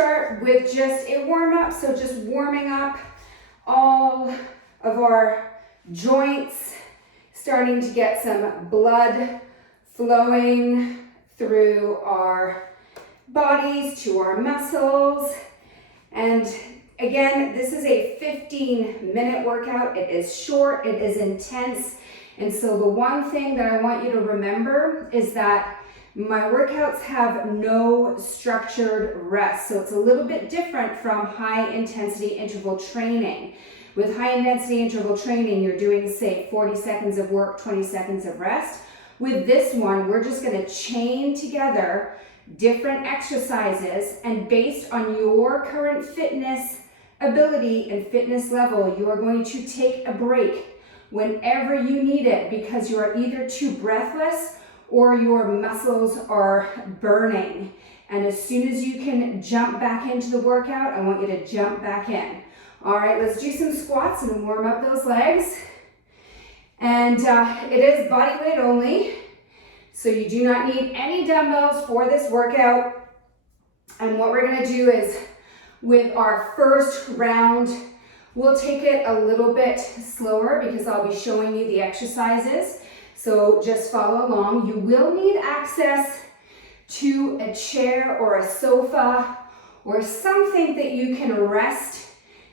start with just a warm-up, so just warming up all of our joints, starting to get some blood flowing through our bodies to our muscles. And again, this is a 15-minute workout. It is short, it is intense. And so the one thing that I want you to remember is that my workouts have no structured rest. So it's a little bit different from high intensity interval training. With high intensity interval training, you're doing, say, 40 seconds of work, 20 seconds of rest. With this one, we're just gonna chain together different exercises, and based on your current fitness ability and fitness level, you are going to take a break whenever you need it, because you are either too breathless or your muscles are burning. And as soon as you can jump back into the workout, I want you to jump back in. All right, let's do some squats and warm up those legs. And it is body weight only, so you do not need any dumbbells for this workout. And what we're gonna do is, with our first round, we'll take it a little bit slower because I'll be showing you the exercises. So just follow along. You will need access to a chair or a sofa or something that you can rest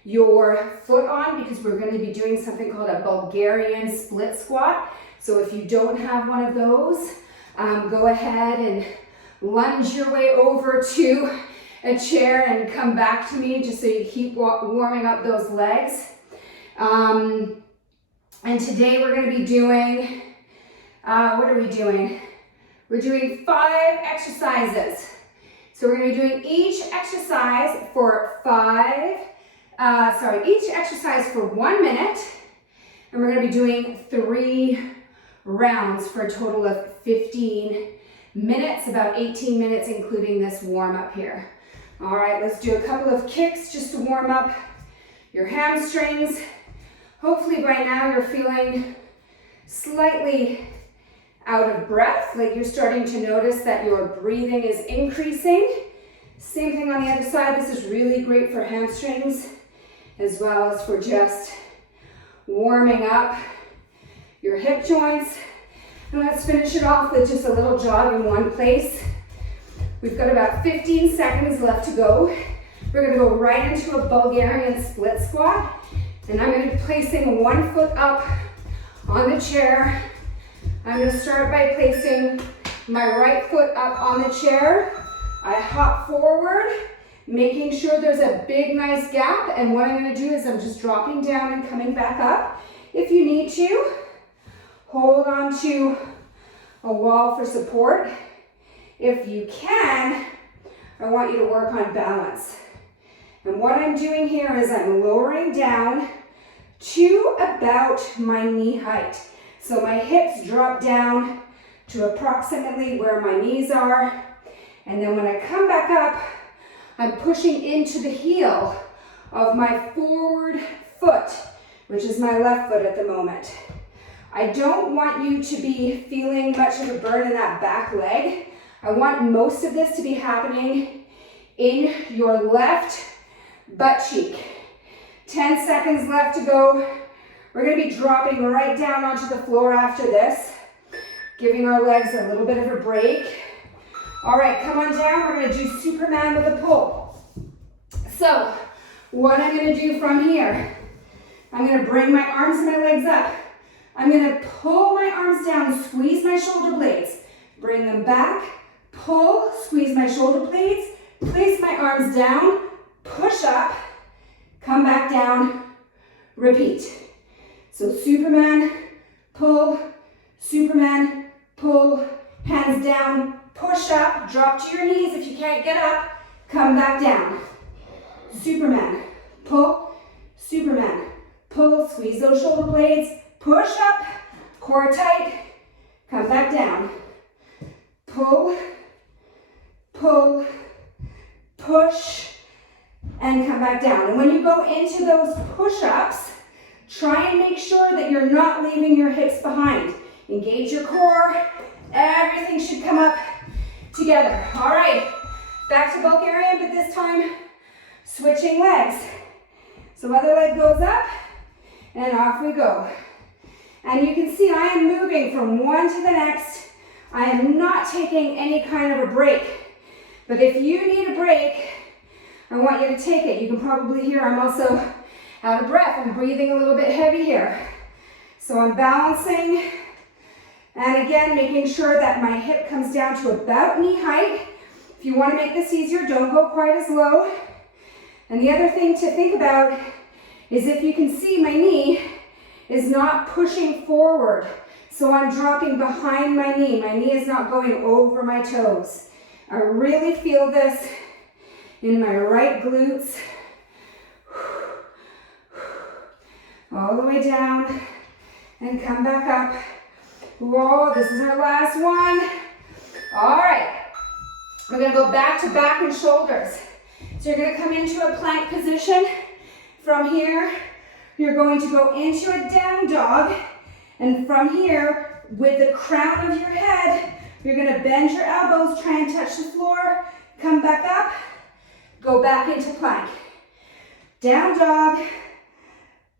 your foot on, because we're going to be doing something called a Bulgarian split squat. So if you don't have one of those, go ahead and lunge your way over to a chair and come back to me just so you keep warming up those legs. And today we're going to be doing, what are we doing? We're doing 5 exercises. So we're going to be doing each exercise for each exercise for 1 minute, and we're going to be doing 3 rounds for a total of 15 minutes, about 18 minutes including this warm up here. All right, let's do a couple of kicks just to warm up your hamstrings. Hopefully by now you're feeling slightly out of breath, like you're starting to notice that your breathing is increasing. Same thing on the other side. This is really great for hamstrings, as well as for just warming up your hip joints. And let's finish it off with just a little jog in one place. We've got about 15 seconds left to go. We're gonna go right into a Bulgarian split squat. And I'm gonna be placing one foot up on the chair. I'm gonna start by placing my right foot up on the chair. I hop forward, making sure there's a big, nice gap. And what I'm gonna do is I'm just dropping down and coming back up. If you need to, hold on to a wall for support. If you can, I want you to work on balance. And what I'm doing here is I'm lowering down to about my knee height. So my hips drop down to approximately where my knees are. And then when I come back up, I'm pushing into the heel of my forward foot, which is my left foot at the moment. I don't want you to be feeling much of a burn in that back leg. I want most of this to be happening in your left butt cheek. 10 seconds left to go. We're gonna be dropping right down onto the floor after this, giving our legs a little bit of a break. All right, come on down. We're gonna do Superman with a pull. So what I'm gonna do from here, I'm gonna bring my arms and my legs up. I'm gonna pull my arms down, squeeze my shoulder blades, bring them back, pull, squeeze my shoulder blades, place my arms down, push up, come back down, repeat. So Superman, pull, hands down, push up, drop to your knees if you can't get up, come back down. Superman, pull, squeeze those shoulder blades, push up, core tight, come back down. Pull, push, and come back down. And when you go into those push-ups, try and make sure that you're not leaving your hips behind. Engage your core. Everything should come up together. All right, back to Bulgarian, but this time Switching legs. So other leg goes up, and off we go. And you can see I am moving from one to the next. I am not taking any kind of a break. But if you need a break, I want you to take it. You can probably hear I'm also out of breath. I'm breathing a little bit heavy here. So I'm balancing, and again, making sure that my hip comes down to about knee height. If you want to make this easier, don't go quite as low. And the other thing to think about is if you can see my knee is not pushing forward. So I'm dropping behind my knee. My knee is not going over my toes. I really feel this in my right glutes. All the way down and come back up. Whoa, this is our last one. All right, we're gonna go back to back and shoulders. So you're gonna come into a plank position. From here, you're going to go into a down dog. And from here, with the crown of your head, you're gonna bend your elbows, try and touch the floor, come back up, go back into plank. Down dog,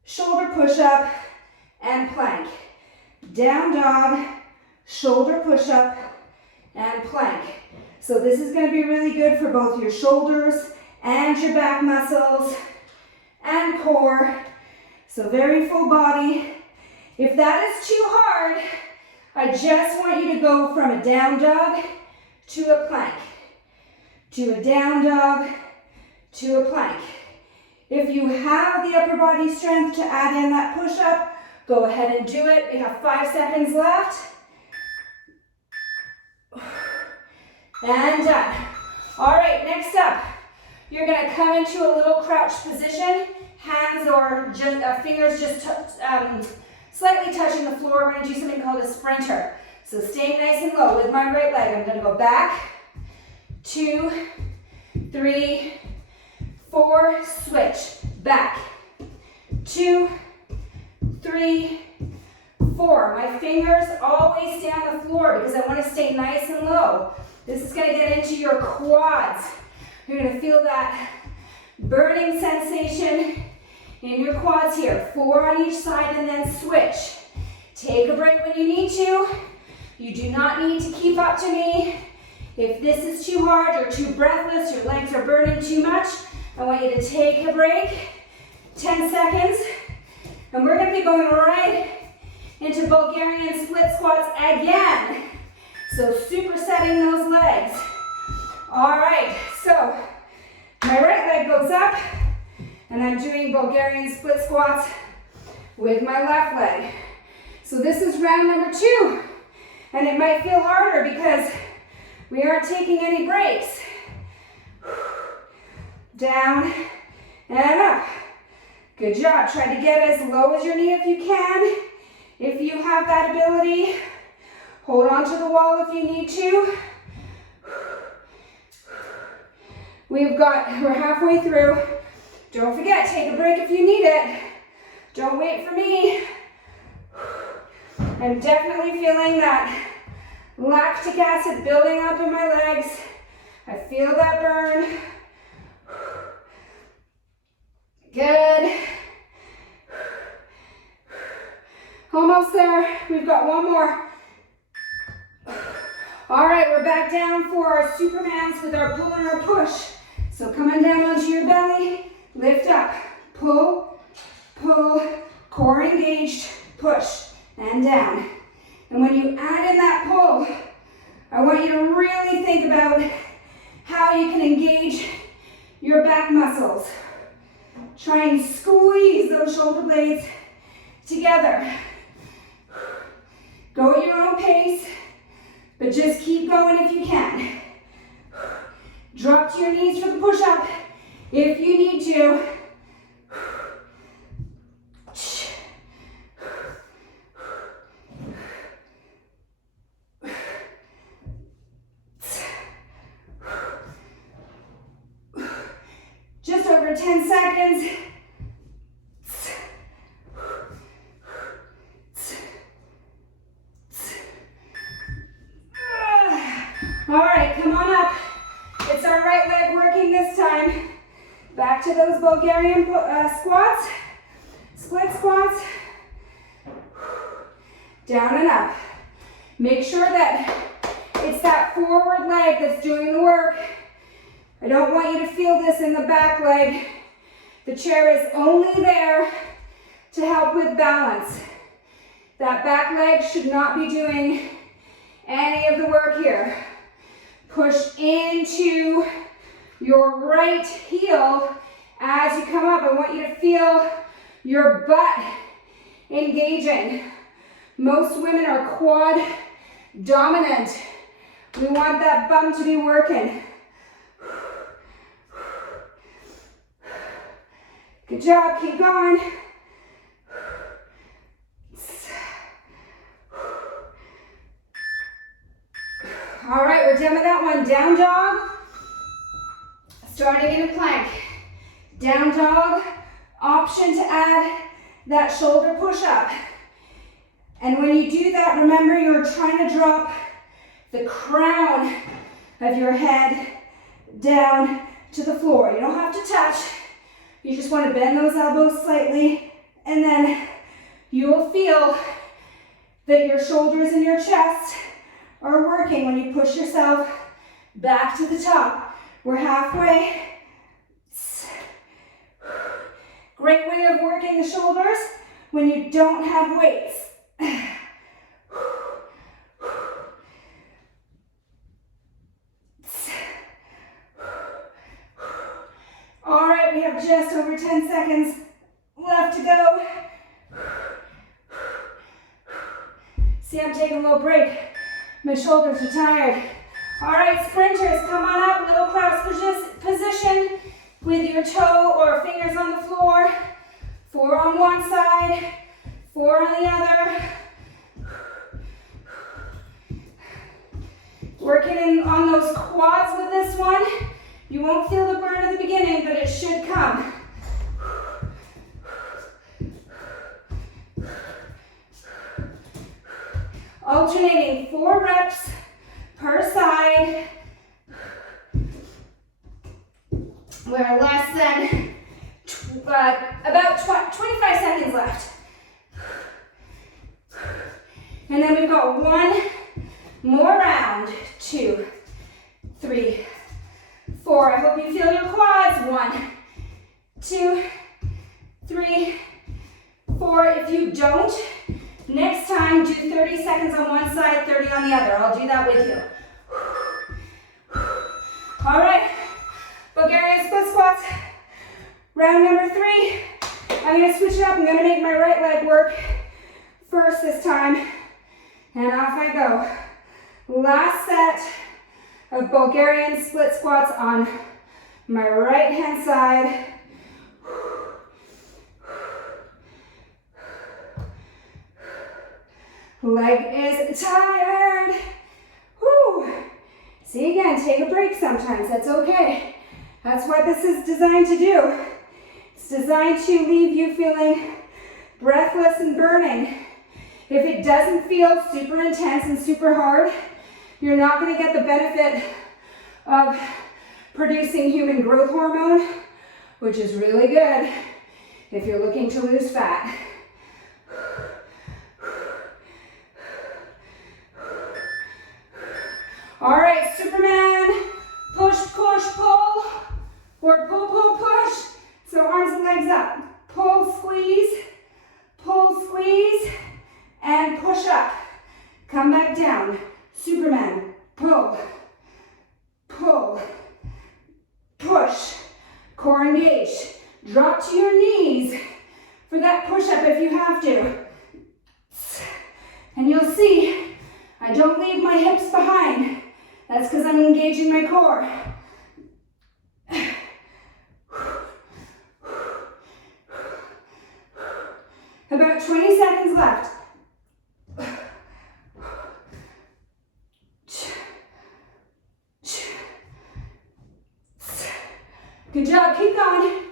shoulder push-up, and plank. Down dog, shoulder push-up, and plank. So this is gonna be really good for both your shoulders and your back muscles and core. So very full body. If that is too hard, I just want you to go from a down dog to a plank, to a down dog, to a plank. If you have the upper body strength to add in that push-up, go ahead and do it. We have 5 seconds left. And done. All right, next up, you're gonna come into a little crouch position, hands or just, fingers just slightly touching the floor. We're gonna do something called a sprinter. So staying nice and low with my right leg. I'm gonna go back, 2, 3, 4, switch, back, 2, 3, 4. My fingers always stay on the floor because I want to stay nice and low. This is going to get into your quads. You're going to feel that burning sensation in your quads here. 4 on each side and then switch. Take a break when you need to. You do not need to keep up to me. If this is too hard, you're too breathless, your legs are burning too much, I want you to take a break. 10 seconds. And we're going to be going right into Bulgarian split squats again. So supersetting those legs. All right, so my right leg goes up and I'm doing Bulgarian split squats with my left leg. So this is round number 2. And it might feel harder because we aren't taking any breaks. Down and up. Good job. Try to get as low as your knee if you can. If you have that ability, hold on to the wall if you need to. We're halfway through. Don't forget, take a break if you need it. Don't wait for me. I'm definitely feeling that lactic acid building up in my legs. I feel that burn. Good. Almost there. We've got one more. All right, we're back down for our Supermans with our pull and our push. So coming down onto your belly, lift up, pull, pull, core engaged, push, and down. And when you add in that pull, I want you to really think about how you can engage your back muscles. Try and squeeze those shoulder blades together. Go at your own pace, but just keep going if you can. Drop to your knees for the push-up if you need to. Just over 10 seconds. All right, come on up. It's our right leg working this time. Back to those Bulgarian squats, split squats. Down and up. Make sure that it's that forward leg that's doing the work. I don't want you to feel this in the back leg. The chair is only there to help with balance. That back leg should not be doing any of the work here. Push into your right heel as you come up. I want you to feel your butt engaging. Most women are quad dominant. We want that bum to be working. Good job, keep going. All right, we're done with that one. Down dog, starting in a plank. Down dog, option to add that shoulder push up. And when you do that, remember you're trying to drop the crown of your head down to the floor. You don't have to touch. You just want to bend those elbows slightly, and then you will feel that your shoulders and your chest are working when you push yourself back to the top. We're halfway. Great way of working the shoulders when you don't have weights. All right, we have just over 10 seconds left to go. See, I'm taking a little break. My shoulders are tired. All right, sprinters, come on up, little cross position with your toe or fingers on the floor. 4 on one side, 4 on the other. Working in on those quads with this one. You won't feel the burn at the beginning, but it should come. Alternating 4 reps per side. We're less than about 25 seconds left. And then we've got 1 more round. 2, 3, 4. I hope you feel your quads. 1, 2, 3, 4. If you don't, next time do 30 seconds on one side, 30 on the other. I'll do that with you. All right, Bulgarian split squats. Round number 3. I'm gonna switch it up. I'm gonna make my right leg work first this time. And off I go. Last set of Bulgarian split squats on my right hand side. Leg is tired. Whew. See, again, take a break sometimes. That's okay. That's what this is designed to do. It's designed to leave you feeling breathless and burning. If it doesn't feel super intense and super hard, you're not going to get the benefit of producing human growth hormone, which is really good if you're looking to lose fat. All right, Superman, push, push, pull, or pull, pull, push. So arms and legs up. Pull, squeeze, and push up. Come back down. Superman, pull, pull, push. Core engaged. Drop to your knees for that push-up if you have to. And you'll see, I don't leave my hips behind. That's because I'm engaging my core. About 20 seconds left. Good job, keep going.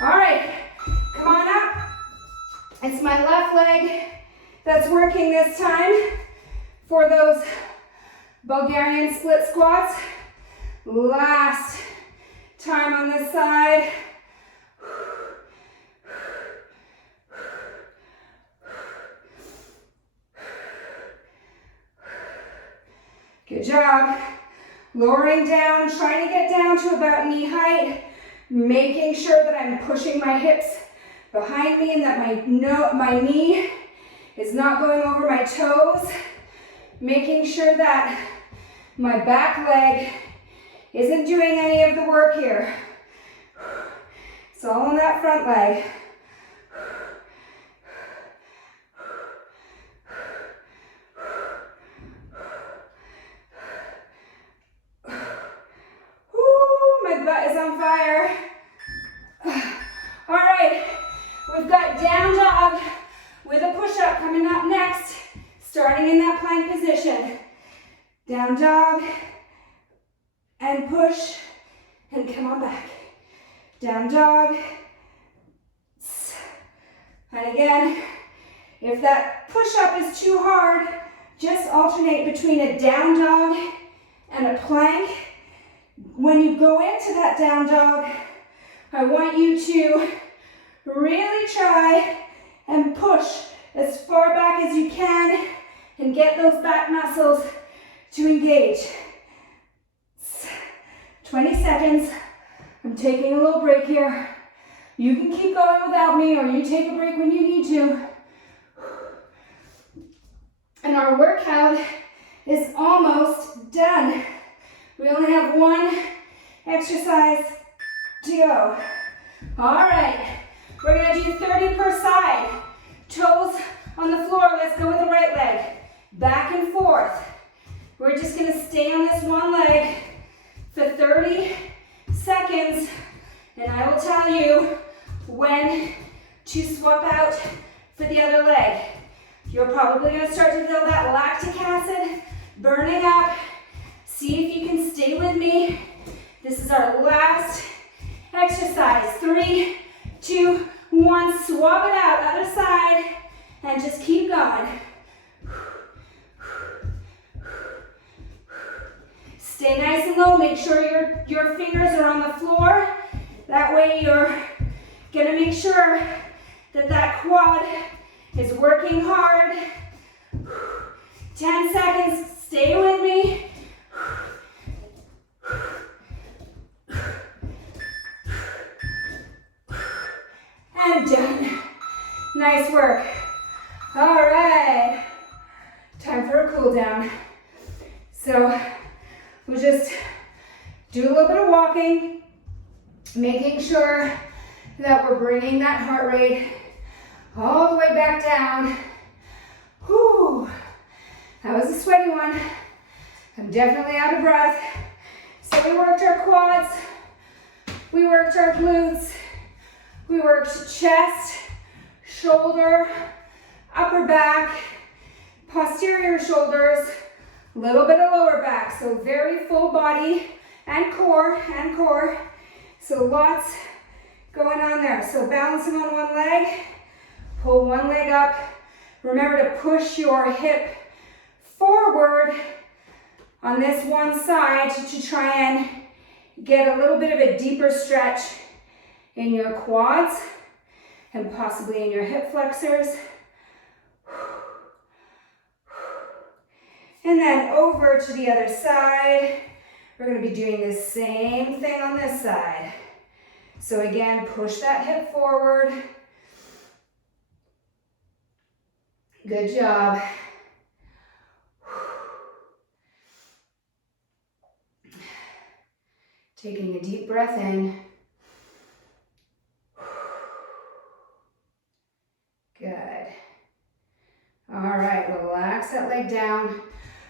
All right, come on up. It's my left leg that's working this time for those Bulgarian split squats. Last time on this side. Good job. Lowering down, trying to get down to about knee height, making sure that I'm pushing my hips behind me and that my knee is not going over my toes, making sure that my back leg isn't doing any of the work here. It's all on that front leg. My butt is on fire. All right, we've got down dog with a push-up coming up next, starting in that plank position. Down dog, and push, and come on back. Down dog, and again, if that push-up is too hard, just alternate between a down dog and a plank. When you go into that down dog, I want you to really try and push as far back as you can and get those back muscles to engage. 20 seconds. I'm taking a little break here. You can keep going without me, or you take a break when you need to. And our workout is almost done. We only have one exercise to go. All right, we're gonna do 30 per side. Toes on the floor, let's go with the right leg. Back and forth. We're just gonna stay on this one leg for 30 seconds, and I will tell you when to swap out for the other leg. You're probably gonna start to feel that lactic acid burning up. See if you can stay with me. This is our last exercise. 3, 2, 1, swap it out, other side, and just keep going. Stay nice and low. Make sure your fingers are on the floor. That way you're gonna make sure that that quad is working hard. 10 seconds, stay with me. And done. Nice work. All right, time for a cool down. So we'll just do a little bit of walking, making sure that we're bringing that heart rate all the way back down. Whew, that was a sweaty one. I'm definitely out of breath. So we worked our quads, we worked our glutes, we worked chest, shoulder, upper back, posterior shoulders, a little bit of lower back. So very full body and core. So lots going on there. So balancing on one leg, pull one leg up. Remember to push your hip forward on this one side to try and get a little bit of a deeper stretch in your quads and possibly in your hip flexors. And then over to the other side. We're going to be doing the same thing on this side. So again, push that hip forward. Good job. Taking a deep breath in. Good. All right, relax that leg down.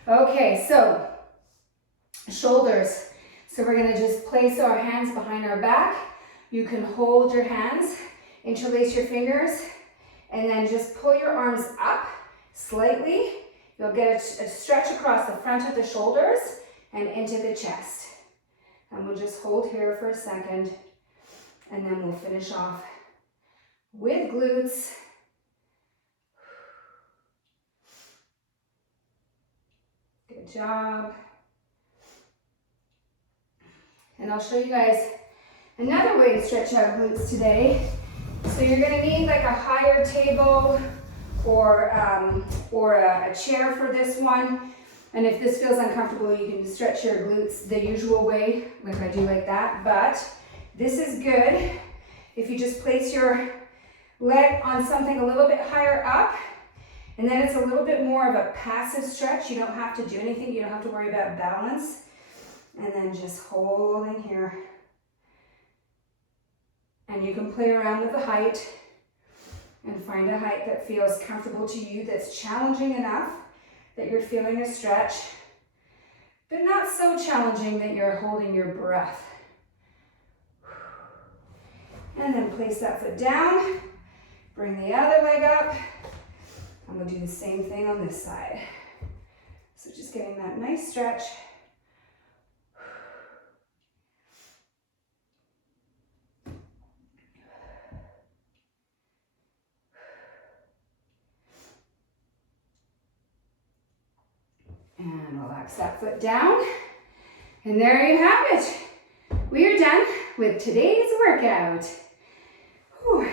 Okay, so shoulders. So we're gonna just place our hands behind our back. You can hold your hands, interlace your fingers, and then just pull your arms up slightly. You'll get a stretch across the front of the shoulders and into the chest. And we'll just hold here for a second, and then we'll finish off with glutes. Good job. And I'll show you guys another way to stretch out glutes today. So you're gonna need like a higher table or a chair for this one. And if this feels uncomfortable, you can stretch your glutes the usual way, like I do like that. But this is good if you just place your leg on something a little bit higher up, and then it's a little bit more of a passive stretch. You don't have to do anything. You don't have to worry about balance. And then just holding here. And you can play around with the height and find a height that feels comfortable to you, that's challenging enough that you're feeling a stretch, but not so challenging that you're holding your breath. And then place that foot down, bring the other leg up, and we'll do the same thing on this side. So just getting that nice stretch. And relax that foot down. And there you have it. We are done with today's workout. Whew.